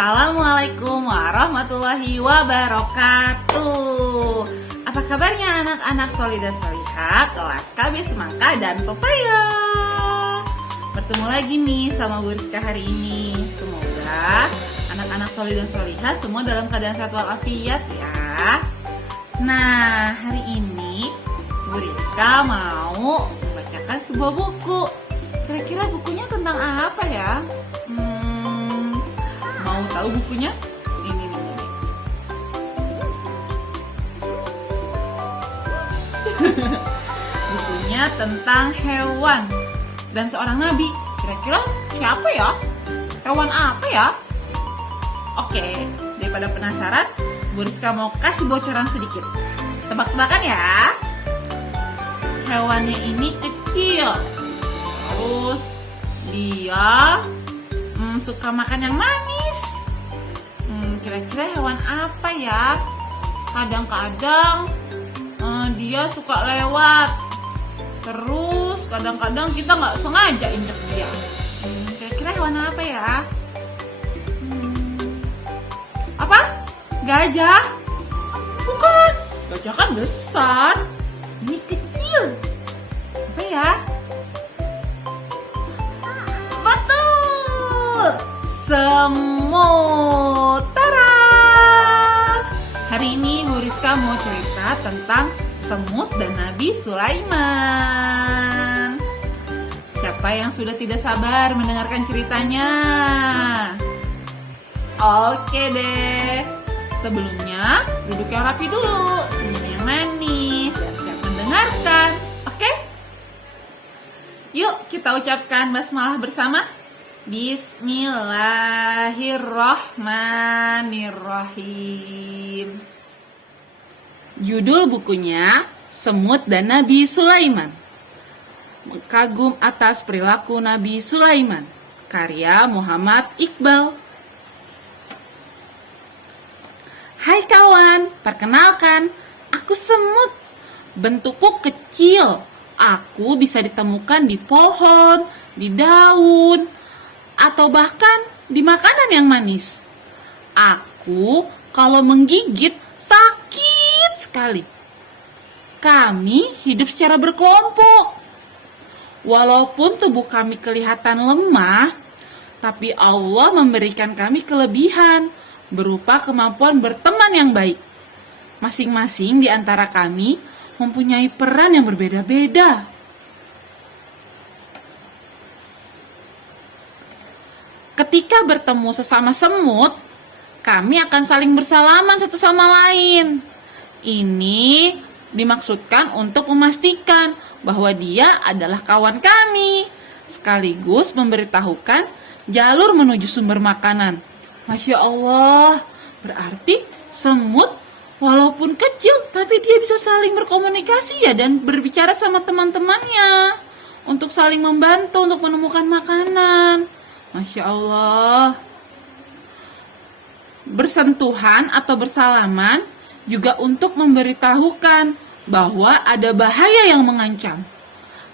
Assalamualaikum warahmatullahi wabarakatuh. Apa kabarnya anak-anak solid dan solihah kelas KB Semangka dan Pepaya? Bertemu lagi nih sama Bu Rizka hari ini. Semoga anak-anak solid dan solihah semua dalam keadaan sehat walafiat ya. Nah, hari ini Bu Rizka mau membacakan sebuah buku. Kira-kira bukunya tentang apa ya? Mau tahu bukunya? Ini. Bukunya tentang hewan dan seorang nabi. Kira-kira siapa ya? Hewan apa ya? Oke, daripada penasaran, Bu Rizka mau kasih bocoran sedikit. Tebak-tebakan ya. Hewannya ini kecil. Terus dia suka makan yang manis. Kira-kira hewan apa ya? Kadang-kadang dia suka lewat. Terus kadang-kadang kita nggak sengaja injek dia. Kira-kira hewan apa ya? Apa? Gajah? Bukan. Gajah kan besar. Ini kecil. Apa ya? Semut. Tara. Hari ini Bu Rizka mau cerita tentang semut dan Nabi Sulaiman. Siapa yang sudah tidak sabar mendengarkan ceritanya? Oke deh. Sebelumnya duduk yang rapi dulu, senyum yang manis, dan siap mendengarkan. Oke? Yuk kita ucapkan basmalah bersama. Bismillahirrahmanirrahim. Judul bukunya Semut dan Nabi Sulaiman. Mengkagum atas perilaku Nabi Sulaiman. Karya Muhammad Iqbal. Hai kawan, perkenalkan, aku semut. Bentukku kecil. Aku bisa ditemukan di pohon, di daun, atau bahkan di makanan yang manis. Aku kalau menggigit sakit sekali. Kami hidup secara berkelompok. Walaupun tubuh kami kelihatan lemah, tapi Allah memberikan kami kelebihan berupa kemampuan berteman yang baik. Masing-masing di antara kami mempunyai peran yang berbeda-beda. Ketika bertemu sesama semut, kami akan saling bersalaman satu sama lain. Ini dimaksudkan untuk memastikan bahwa dia adalah kawan kami, sekaligus memberitahukan jalur menuju sumber makanan. Masya Allah, berarti semut walaupun kecil, tapi dia bisa saling berkomunikasi ya dan berbicara sama teman-temannya untuk saling membantu untuk menemukan makanan. Masya Allah. Bersentuhan atau bersalaman juga untuk memberitahukan bahwa ada bahaya yang mengancam.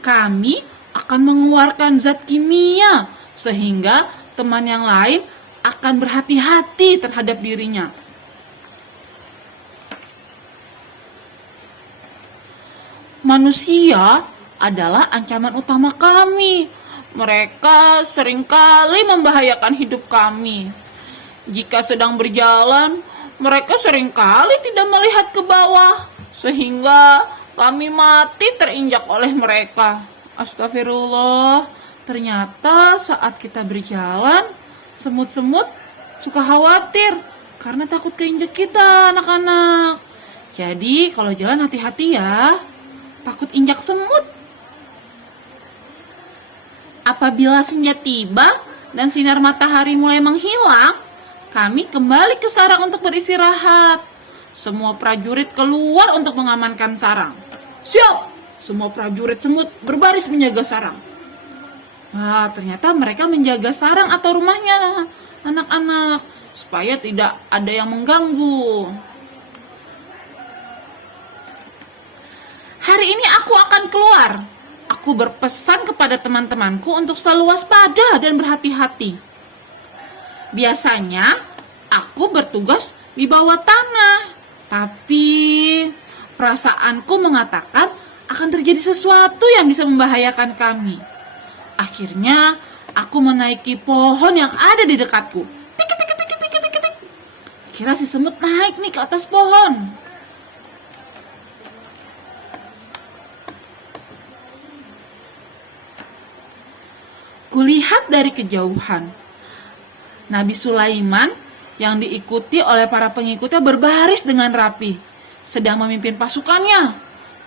Kami akan mengeluarkan zat kimia sehingga teman yang lain akan berhati-hati terhadap dirinya. Manusia adalah ancaman utama kami. Mereka seringkali membahayakan hidup kami. Jika sedang berjalan, mereka seringkali tidak melihat ke bawah, sehingga kami mati terinjak oleh mereka. Astagfirullah. Ternyata saat kita berjalan, semut-semut suka khawatir karena takut keinjak kita, anak-anak. Jadi kalau jalan hati-hati ya, takut injak semut. Apabila senja tiba dan sinar matahari mulai menghilang, kami kembali ke sarang untuk beristirahat. Semua prajurit keluar untuk mengamankan sarang. Siap! Semua prajurit semut berbaris menjaga sarang. Nah, ternyata mereka menjaga sarang atau rumahnya, anak-anak, supaya tidak ada yang mengganggu. Hari ini aku akan keluar. Aku berpesan kepada teman-temanku untuk selalu waspada dan berhati-hati. Biasanya aku bertugas di bawah tanah. Tapi perasaanku mengatakan akan terjadi sesuatu yang bisa membahayakan kami. Akhirnya aku menaiki pohon yang ada di dekatku. Tik, tik, tik, tik, tik, tik, tik. Kira si semut naik nih ke atas pohon. Kulihat dari kejauhan, Nabi Sulaiman yang diikuti oleh para pengikutnya berbaris dengan rapi, sedang memimpin pasukannya.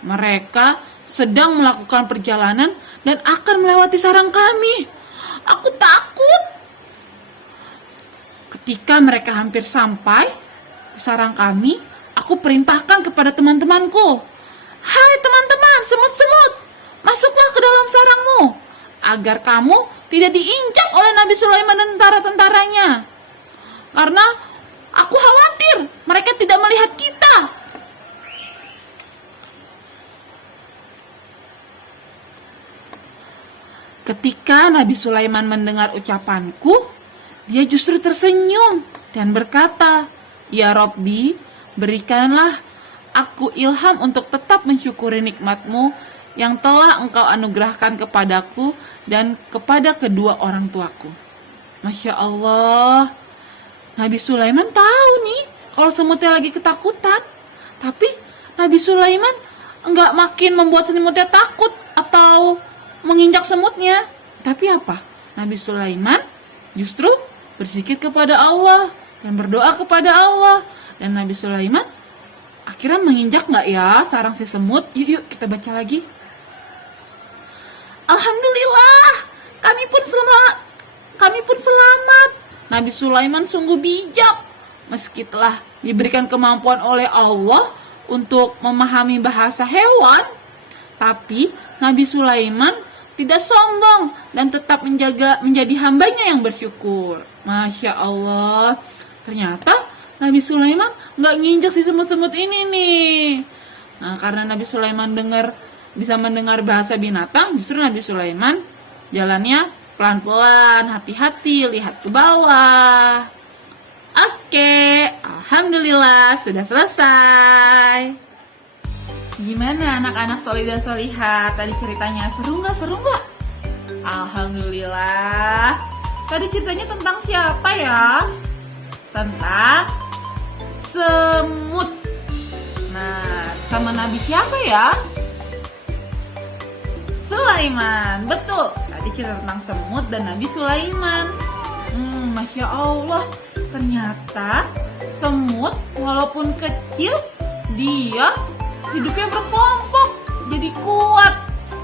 Mereka sedang melakukan perjalanan dan akan melewati sarang kami. Aku takut. Ketika mereka hampir sampai di sarang kami, aku perintahkan kepada teman-temanku, "Hai teman-teman, semut-semut, masuklah ke dalam sarangmu, agar kamu tidak diinjak oleh Nabi Sulaiman dan tentara-tentaranya. Karena aku khawatir mereka tidak melihat kita." Ketika Nabi Sulaiman mendengar ucapanku, dia justru tersenyum dan berkata, "Ya Robbi, berikanlah aku ilham untuk tetap mensyukuri nikmat-Mu yang telah Engkau anugerahkan kepadaku dan kepada kedua orang tuaku." Masya Allah, Nabi Sulaiman tahu nih kalau semutnya lagi ketakutan. Tapi Nabi Sulaiman enggak makin membuat semutnya takut atau menginjak semutnya. Tapi apa? Nabi Sulaiman justru berzikir kepada Allah dan berdoa kepada Allah. Dan Nabi Sulaiman akhirnya menginjak nggak ya sarang si semut? Yuk kita baca lagi. Alhamdulillah, kami pun selamat. Nabi Sulaiman sungguh bijak. Meski telah diberikan kemampuan oleh Allah untuk memahami bahasa hewan, tapi Nabi Sulaiman tidak sombong dan tetap menjadi hambanya yang bersyukur. Masya Allah. Ternyata Nabi Sulaiman nggak nginjek si semut-semut ini nih. Nah, karena Nabi Sulaiman bisa mendengar bahasa binatang, justru Nabi Sulaiman jalannya pelan-pelan, hati-hati, lihat ke bawah. Oke, alhamdulillah sudah selesai. Gimana anak-anak solih dan solihah? Tadi ceritanya seru nggak? Alhamdulillah. Tadi ceritanya tentang siapa ya? Tentang semut. Nah, sama Nabi siapa ya? Sulaiman. Betul. Tadi cerita tentang semut dan Nabi Sulaiman. Masya Allah. Ternyata semut walaupun kecil, dia hidupnya berkelompok, jadi kuat.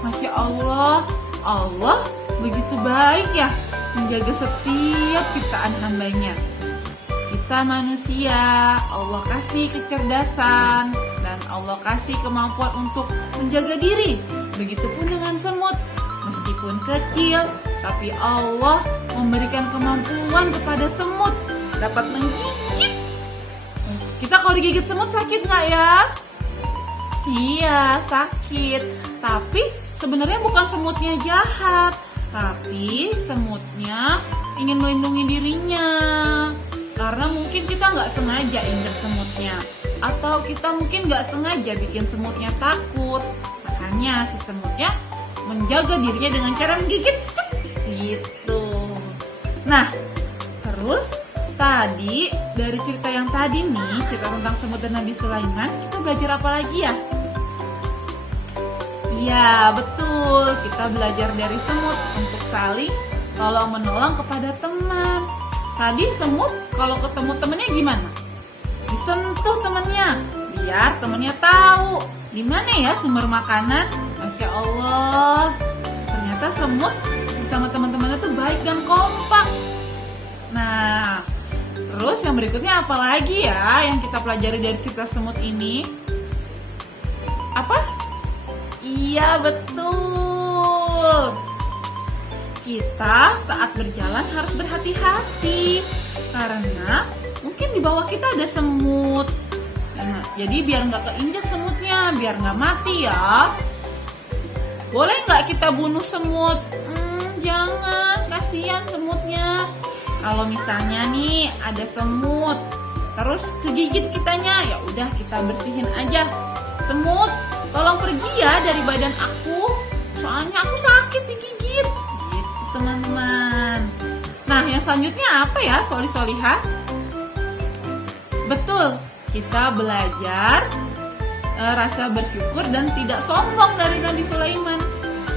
Masya Allah, Allah begitu baik ya, menjaga setiap ciptaan hambanya. Kita manusia, Allah kasih kecerdasan dan Allah kasih kemampuan untuk menjaga diri. Begitupun dengan semut, meskipun kecil, tapi Allah memberikan kemampuan kepada semut dapat menggigit. Kita kalau digigit semut sakit nggak ya? Iya, sakit. Tapi sebenarnya bukan semutnya jahat, tapi semutnya ingin melindungi dirinya. Karena mungkin kita nggak sengaja injak semutnya, atau kita mungkin nggak sengaja bikin semutnya takut. Makanya si semutnya menjaga dirinya dengan cara menggigit. Gitu. Nah, terus tadi dari cerita yang tadi nih, cerita tentang semut dan Nabi Sulaiman, kita belajar apa lagi ya? Iya, betul. Kita belajar dari semut untuk saling tolong menolong kepada teman. Tadi semut kalau ketemu temannya gimana? Disentuh temannya, biar temannya tahu di mana ya sumber makanan. Masya Allah. Ternyata semut bersama teman-temannya tuh baik dan kompak. Nah, terus yang berikutnya apa lagi ya yang kita pelajari dari cerita semut ini? Apa? Iya, betul. Kita saat berjalan harus berhati-hati karena mungkin di bawah kita ada semut. Nah, jadi biar nggak keinjak semutnya, biar nggak mati ya. Boleh nggak kita bunuh semut? Jangan, kasihan semutnya. kalau misalnya nih ada semut terus kegigit kitanya, ya udah kita bersihin aja. Semut, tolong pergi ya dari badan aku, soalnya aku sakit digigit. Gitu teman-teman. Nah, yang selanjutnya apa ya, Soli-Solihah? Betul, kita belajar rasa bersyukur dan tidak sombong dari Nabi Sulaiman.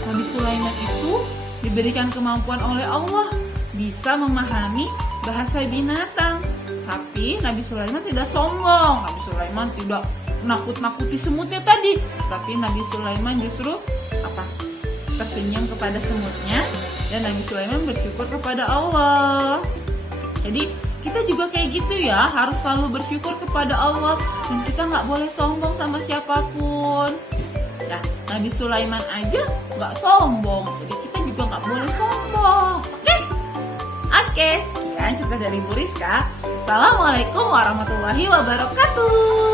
Nabi Sulaiman itu diberikan kemampuan oleh Allah, bisa memahami bahasa binatang. Tapi Nabi Sulaiman tidak sombong. Nabi Sulaiman tidak nakut-nakuti semutnya tadi. Tapi Nabi Sulaiman justru tersenyum kepada semutnya, dan Nabi Sulaiman bersyukur kepada Allah. Jadi kita juga kayak gitu ya, harus selalu bersyukur kepada Allah, dan kita nggak boleh sombong sama siapapun. Nah, Nabi Sulaiman aja nggak sombong, jadi kita juga nggak boleh sombong. Oke, sekian cerita dari Bu Rizka. Assalamualaikum warahmatullahi wabarakatuh.